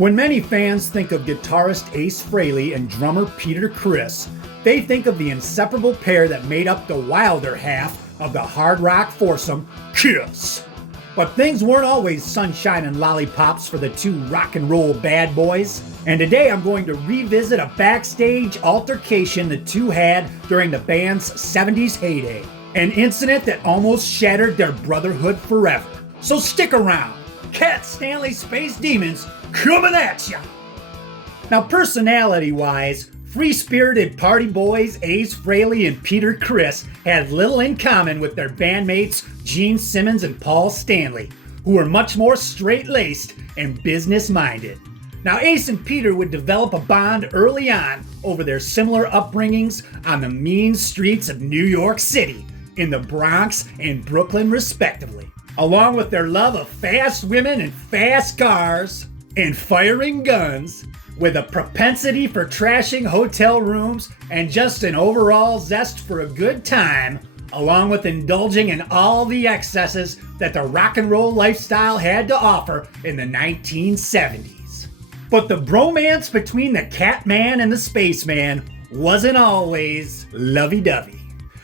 When many fans think of guitarist Ace Frehley and drummer Peter Criss, they think of the inseparable pair that made up the wilder half of the hard rock foursome, Kiss. But things weren't always sunshine and lollipops for the two rock and roll bad boys. And today I'm going to revisit a backstage altercation the two had during the band's 70s heyday. An incident that almost shattered their brotherhood forever. So stick around. Cat Stanley Space Demons coming at ya! Now, personality-wise, free-spirited party boys Ace Frehley and Peter Criss had little in common with their bandmates Gene Simmons and Paul Stanley, who were much more straight-laced and business-minded. Now, Ace and Peter would develop a bond early on over their similar upbringings on the mean streets of New York City, in the Bronx and Brooklyn respectively, along with their love of fast women and fast cars and firing guns, with a propensity for trashing hotel rooms and just an overall zest for a good time, along with indulging in all the excesses that the rock and roll lifestyle had to offer in the 1970s. But the bromance between the Catman and the Spaceman wasn't always lovey-dovey.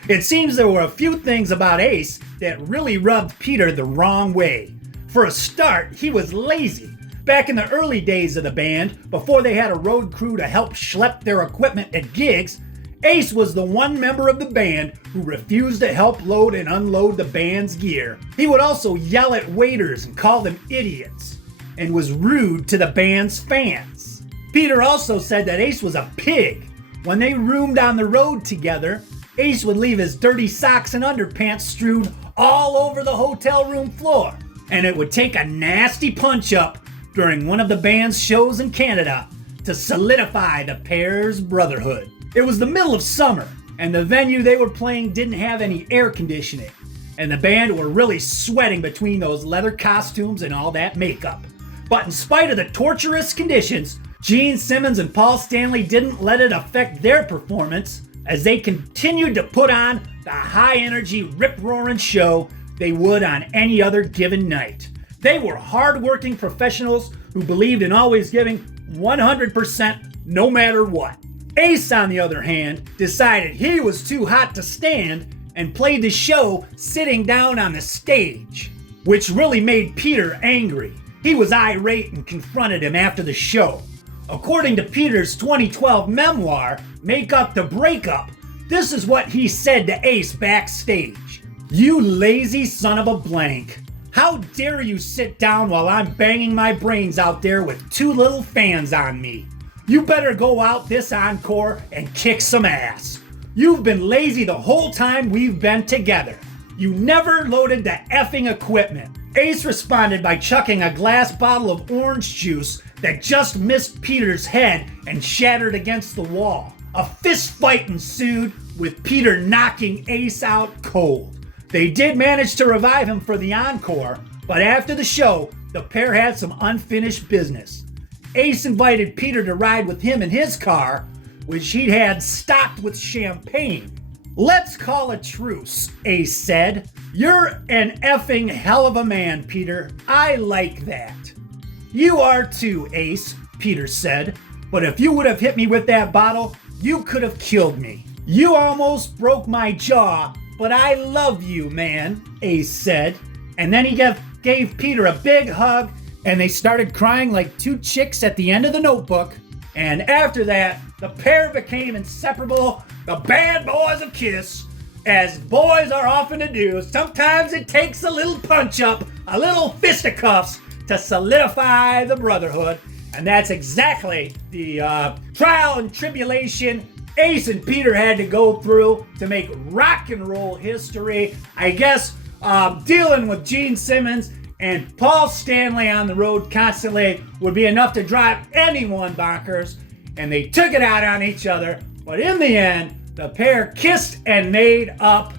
It seems there were a few things about Ace that really rubbed Peter the wrong way. For a start, he was lazy. Back in the early days of the band, before they had a road crew to help schlep their equipment at gigs, Ace was the one member of the band who refused to help load and unload the band's gear. He would also yell at waiters and call them idiots, and was rude to the band's fans. Peter also said that Ace was a pig. When they roomed on the road together, Ace would leave his dirty socks and underpants strewed all over the hotel room floor, and it would take a nasty punch-up during one of the band's shows in Canada to solidify the pair's brotherhood. It was the middle of summer, and the venue they were playing didn't have any air conditioning, and the band were really sweating between those leather costumes and all that makeup. But in spite of the torturous conditions, Gene Simmons and Paul Stanley didn't let it affect their performance, as they continued to put on the high-energy, rip-roaring show they would on any other given night. They were hard-working professionals who believed in always giving 100% no matter what. Ace, on the other hand, decided he was too hot to stand and played the show sitting down on the stage, which really made Peter angry. He was irate and confronted him after the show. According to Peter's 2012 memoir, Make Up the Breakup, this is what he said to Ace backstage. "You lazy son of a blank. How dare you sit down while I'm banging my brains out there with two little fans on me? You better go out this encore and kick some ass. You've been lazy the whole time we've been together. You never loaded the effing equipment." Ace responded by chucking a glass bottle of orange juice that just missed Peter's head and shattered against the wall. A fist fight ensued, with Peter knocking Ace out cold. They did manage to revive him for the encore, but after the show, the pair had some unfinished business. Ace invited Peter to ride with him in his car, which he'd had stocked with champagne. "Let's call a truce," Ace said. "You're an effing hell of a man, Peter. I like that." "You are too, Ace," Peter said. "But if you would have hit me with that bottle, you could have killed me. You almost broke my jaw, but I love you, man," Ace said. And then he gave Peter a big hug, and they started crying like two chicks at the end of the Notebook. And after that, the pair became inseparable, the bad boys of Kiss. As boys are often to do, sometimes it takes a little punch-up, a little fisticuffs to solidify the brotherhood. And that's exactly the trial and tribulation Ace and Peter had to go through to make rock and roll history. I guess dealing with Gene Simmons and Paul Stanley on the road constantly would be enough to drive anyone bonkers, and they took it out on each other. But in the end, the pair kissed and made up,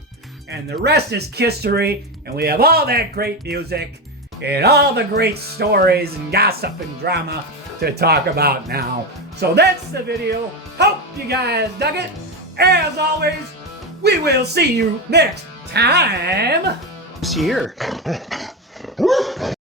and the rest is history, and we have all that great music and all the great stories and gossip and drama to talk about now. So that's the video. Hope you guys dug it. As always, we will see you next time. Here.